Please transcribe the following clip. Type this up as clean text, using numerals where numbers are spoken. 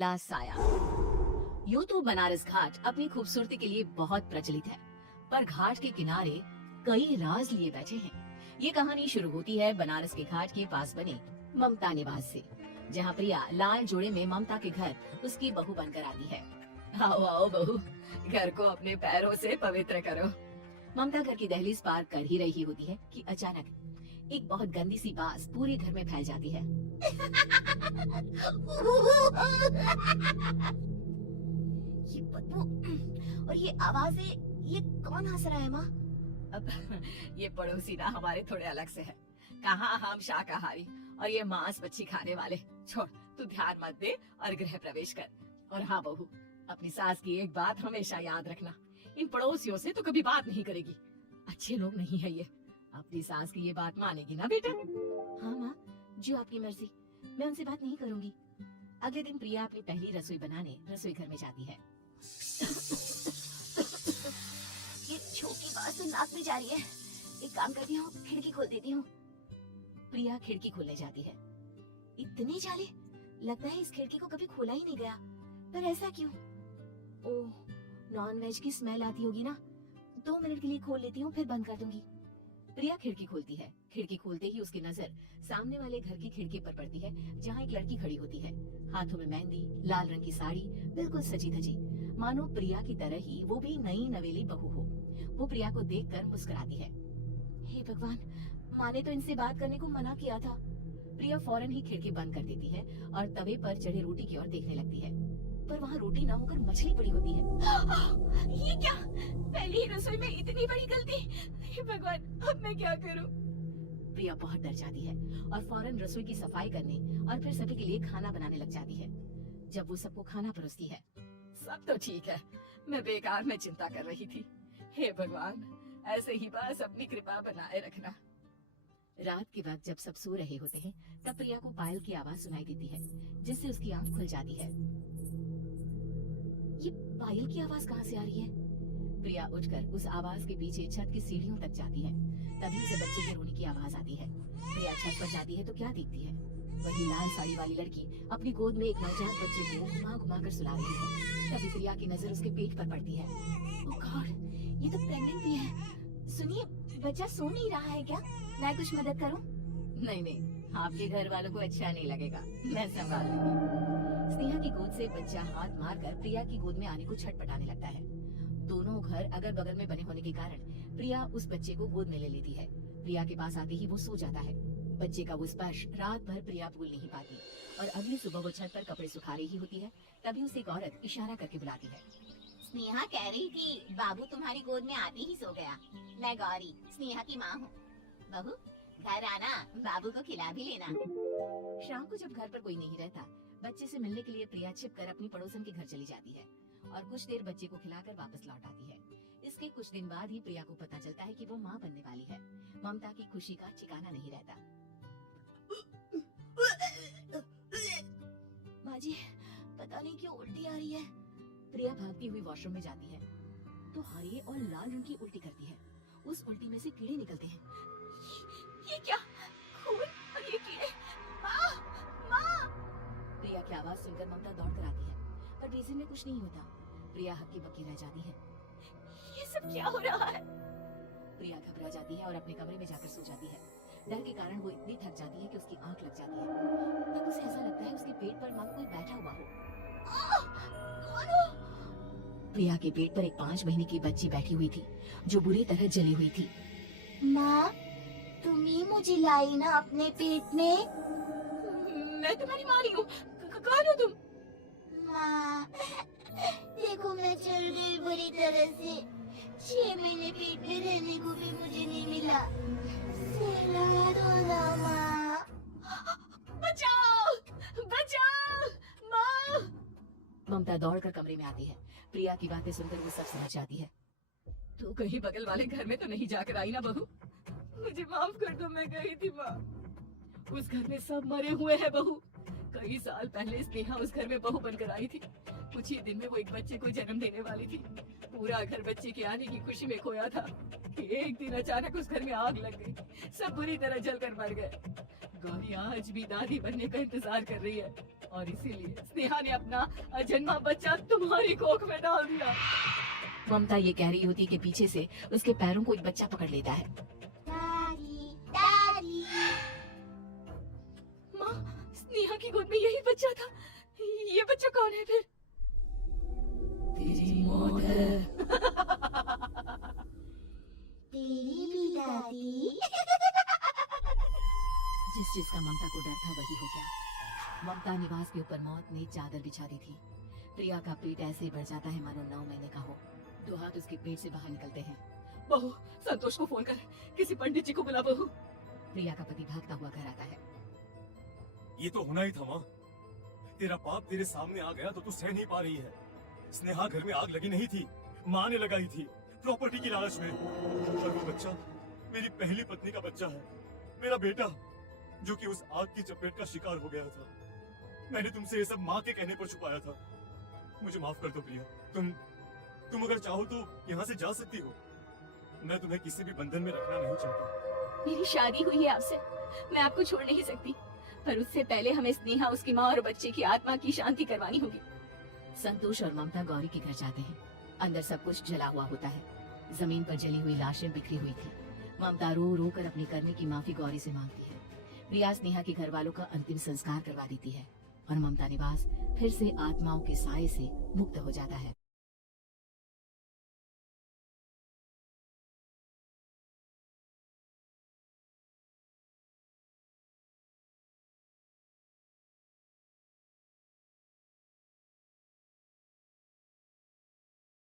ला साया। यूं तो बनारस घाट अपनी खूबसूरती के लिए बहुत प्रचलित है, पर घाट के किनारे कई राज लिए बैठे हैं। ये कहानी शुरू होती है बनारस के घाट के पास बने ममता निवास से, जहाँ प्रिया लाल जोड़े में ममता के घर उसकी बहू बनकर आती है। आओ आओ बहू, घर को अपने पैरों से पवित्र करो। ममता घर की दहलीज पार कर ही रही होती है कि अचानक एक बहुत गंदी सी बास पूरे घर में फैल जाती है। ये बदबू और ये आवाजें, ये कौन हंस रहा है माँ? अब ये पड़ोसी ना हमारे थोड़े अलग से है। कहाँ हम शाकाहारी और ये मांस मच्छी खाने वाले। छोड़, तू ध्यान मत दे और गृह प्रवेश कर। और हाँ बहू, अपनी सास की एक बात हमेशा याद रखना, इन पड़ोसियों से तो कभी बात नहीं करेगी। अच्छे लोग नहीं है ये। अपनी सास की ये बात मानेगी ना बेटा? हाँ माँ, जो आपकी मर्जी, मैं उनसे बात नहीं करूंगी। अगले दिन प्रिया अपनी पहली रसोई बनाने रसोई घर में जाती है। ये छोटी बात तो नाक में जा रही है। एक काम करती हूँ, खिड़की खोल देती हूँ। प्रिया खिड़की खोलने जाती है। इतने जाले, लगता है इस खिड़की को कभी खोला ही नहीं गया। पर ऐसा क्यों? ओह, नॉन वेज की स्मेल आती होगी ना। 2 मिनट के लिए खोल लेती हूँ, फिर बंद कर दूंगी। प्रिया खिड़की खोलती है। खिड़की खोलते ही उसकी नजर सामने वाले घर की खिड़की पर पड़ती है, जहाँ एक लड़की खड़ी होती है। हाथों में मेहंदी, लाल रंग की साड़ी, बिल्कुल सजी धजी, मानो प्रिया की तरह ही वो भी नई नवेली बहू हो। वो प्रिया को देखकर मुस्कुराती है। हे भगवान, माँ ने तो इनसे बात करने को मना किया था। प्रिया फौरन ही खिड़की बंद कर देती है और तवे पर चढ़े रोटी की ओर देखने लगती है, पर वहाँ रोटी ना होकर मछली पड़ी होती है। ये क्या? पहली ही रसोई में इतनी बड़ी गलती! हे भगवान, अब मैं क्या करूं? प्रिया बहुत डर जाती है और फौरन रसोई की सफाई करने और फिर सभी के लिए खाना बनाने लग जाती है। जब वो सबको खाना परोसती है, सब तो ठीक है, मैं बेकार में चिंता कर रही थी। हे भगवान, ऐसे ही बस अपनी कृपा बनाए रखना। रात के वक्त जब सब सो रहे होते हैं, तब प्रिया को पायल की आवाज सुनाई देती है, जिससे उसकी आंख खुल जाती है। ये पायल की आवाज कहाँ से आ रही है? प्रिया उठकर उस आवाज के पीछे छत की सीढ़ियों तक जाती है। तभी उसे बच्चे के रोने की आवाज आती है। प्रिया छत पर जाती है तो क्या देखती है? वही लाल साड़ी वाली लड़की अपनी गोद में एक नवजात बच्चे को घुमा घुमा कर सुला रही है। तभी प्रिया की नजर उसके पेट पर पड़ती है। ओह गॉड, ये तो प्रेग्नेंट भी है। सुनिए, बच्चा सो नहीं रहा है क्या? मैं कुछ मदद करूं? नहीं नहीं, आपके घर वालों को अच्छा नहीं लगेगा, मैं संभाल लूंगी। स्नेहा की गोद से बच्चा हाथ मारकर प्रिया की गोद में आने को छटपटाने लगता है। दोनों घर अगल बगल में बने होने के कारण प्रिया उस बच्चे को गोद में ले लेती है। प्रिया के पास आते ही वो सो जाता है। बच्चे का वो स्पर्श रात भर प्रिया भूल नहीं पाती और अगली सुबह वो छत पर कपड़े सुखा रही होती है। तभी उसे एक औरत इशारा करके बुलाती है। स्नेहा कह रही थी बाबू तुम्हारी गोद में आते ही सो गया। मैं गौरी, स्नेहा की माँ हूँ। बहू, घर आना, बाबू को खिला भी लेना। शाम को जब घर पर कोई नहीं रहता, बच्चे से मिलने के लिए प्रिया छिपकर अपनी पड़ोसन के घर चली जाती है और कुछ देर बच्चे को खिलाकर वापस लौट आती है। इसके कुछ दिन बाद ही प्रिया को पता चलता है कि वो माँ बनने वाली है। ममता की खुशी का ठिकाना नहीं रहता। माँ जी, पता नहीं क्यों उल्टी आ रही है। प्रिया भागती हुई वॉशरूम में जाती है तो हरे और लाल रंग की उल्टी करती है। उस उल्टी में से कीड़े निकलते हैं। ये क्या? खून और ये कीड़े! माँ! माँ! प्रिया की आवाज सुनकर ममता दौड़कर आती है, पर बेसिन में कुछ नहीं होता। प्रिया हक्की बक्की रह जाती है। ये सब क्या हो रहा है? प्रिया घबरा जाती है और अपने कमरे में जाकर सो जाती है। डर के कारण वो इतनी थक जाती है कि उसकी आंख लग जाती है। तब उसे ऐसा लगता है उसके पेट पर मानो कोई बैठा हुआ हो। कौन हो? प्रिया के पेट पर एक 5 महीने की बच्ची बैठी हुई थी, जो बुरी तरह जली हुई थी। माँ, तुम ही मुझे लाई ना अपने पेट में? मैं तुम्हारी माँ नहीं हूँ। कौन हो तुम? माँ, देखो मैं चल गई बुरी तरह से। 6 महीने पेट में रहने को भी मुझे नहीं मिला। सिला दो ना माँ। बचाओ! बचाओ! माँ! ममता दौड़कर कमरे में आती है। प्रिया की बातें सुनकर वो सब समझ जाती है। तू कहीं बगल वाले घर में तो नहीं जाकर आई ना बहू? मुझे माफ कर दो, मैं गई थी माँ। उस घर में सब मरे हुए हैं बहू। कई साल पहले स्नेहा उस घर में बहू बनकर आई थी। कुछ ही दिन में वो एक बच्चे को जन्म देने वाली थी। पूरा घर बच्चे के आने की खुशी में खोया था कि एक दिन अचानक उस घर में आग लग गई। सब बुरी तरह जलकर मर गए। गौरी आज भी दादी बनने का इंतजार कर रही है। और इसीलिए स्नेहा ने अपना अजन्मा बच्चा तुम्हारी कोख में डाल दिया। ममता ये कह रही होती कि पीछे से उसके पैरों को एक बच्चा पकड़ लेता है। दादी दादी। माँ, स्नेहा की गोद में यही बच्चा था। ये बच्चा कौन है फिर? तेरी मौत है। तेरी भी दादी। जिस चीज का ममता को डर था वही हो गया। ममता निवास के ऊपर मौत ने चादर बिछा दी थी। प्रिया का पेट ऐसे बढ़ जाता है मानो 9 महीने का हो। 2 हाथ उसके पेट से बाहर निकलते हैं। बहू, संतोष को फोन कर, किसी पंडित जी को बुला बहू। प्रिया का पति भागता हुआ घर आता है। ये तो होना ही था माँ। तेरा पाप तेरे सामने आ गया तो तू सह नहीं पा रही है। स्नेहा घर में आग लगी नहीं थी, माँ ने लगाई थी, प्रॉपर्टी की लालच में। और वो बच्चा मेरी पहली पत्नी का बच्चा है, मेरा बेटा, जो कि उस आग की चपेट का शिकार हो गया था। मैंने तुमसे ये सब माँ के कहने पर छुपाया था। मुझे माफ कर दो प्रिया। तुम अगर चाहो तो यहाँ से जा सकती हो। मैं तुम्हें किसी भी बंधन में रखना नहीं चाहता। मेरी शादी हुई है आपसे, मैं आपको छोड़ नहीं सकती, पर उससे पहले हमें स्नेहा, उसकी माँ और बच्चे की आत्मा की शांति करवानी होगी। संतोष और ममता गौरी के घर जाते हैं। अंदर सब कुछ जला हुआ होता है। जमीन पर जली हुई लाशें बिखरी हुई थी। ममता रो रो कर अपने करने की माफी गौरी से मांगती है। प्रिया स्नेहा के घर वालों का अंतिम संस्कार करवा देती है और ममता निवास फिर से आत्माओं के साए से मुक्त हो जाता है।